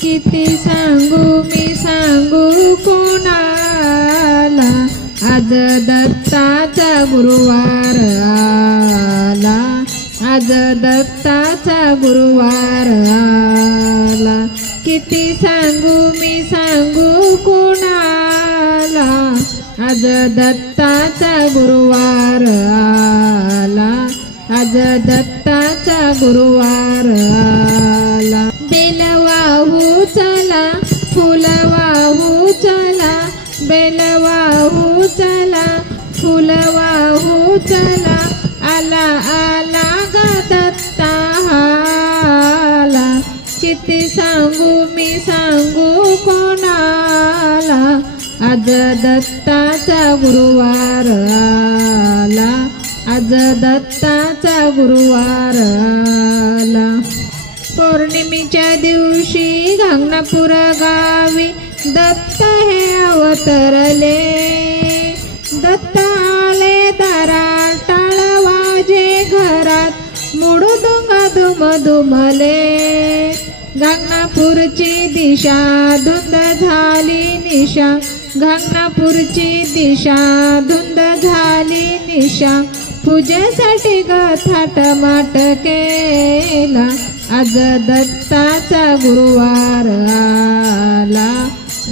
किती सांगू मी सांगू कोणाला, आज दत्ताचा गुरुवार आला, आज दत्ताचा गुरुवार आला। किती सांगू मी सांगू कोणाला, आज दत्ताचा गुरुवार आला, आज दत्ताचा गुरुवार आला। बेल वाहू चला, फुल वाहू चला, बेल वाहू चला, फुल वाहू चला, आला आला ग दत्ता आला। किती सांगू मी सांगू कोणाला, आज दत्ताचा गुरुवार आला, आज दत्ताचा गुरुवार आला। पौर्णिमेच्या दिवशी गाणगापूर गावी दत्त हे अवतरले, दत्त आले दारात टाळ वाजे घरात, मुडुदुंग दुम दुमले। गाणगापूरची दिशा धुंद झाली निशा, गाणगापूरची दिशा धुंद झाली निशा, पूजेसाठी ग थाटमाट केला, आज दत्ताचा गुरुवार आला,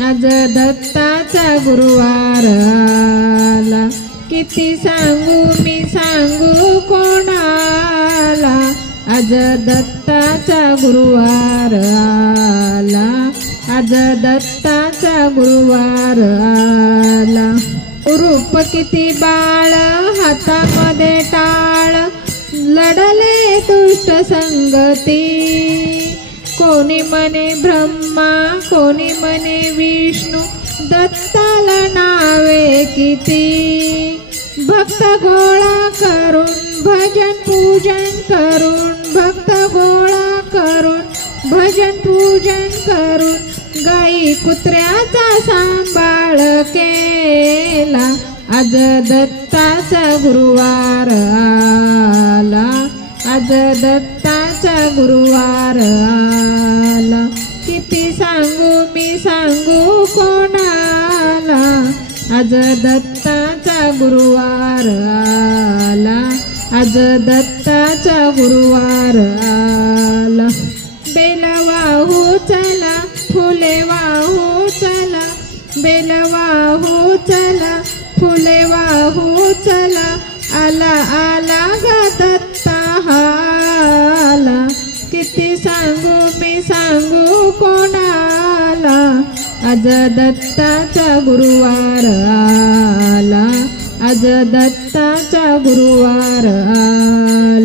आज दत्ताचा गुरुवार आला। किती सांगू मी सांगू कोणाला, आज दत्ताचा गुरुवार आला, आज दत्ताचा गुरुवार आला। रूप किती बाळ हातामध्ये टाळ, लढले दुष्ट संगती, कोणी म्हणे ब्रह्मा कोणी म्हणे विष्णू, दत्ताला नावे किती। भक्त गोळा करून भजन पूजन करून, भक्त गोळा करून भजन पूजन करून, गाई कुत्र्याचा सांभाळ केला, आज दत्ताचा गुरुवार आला, आज दत्ताचा गुरुवार आला। किती सांगू मी सांगू कोणाला, आज दत्ताचा गुरुवार आला, आज दत्ताचा गुरुवार आला। बेल वाहू चला, फुले वाहू चला, बेल वाहू चला, फुले वाहू चला, आला आला ग दत्ता आला। किती सांगू मी सांगू कोणाला, आज दत्ताचा गुरुवार आला, आज दत्ताचा गुरुवार आला।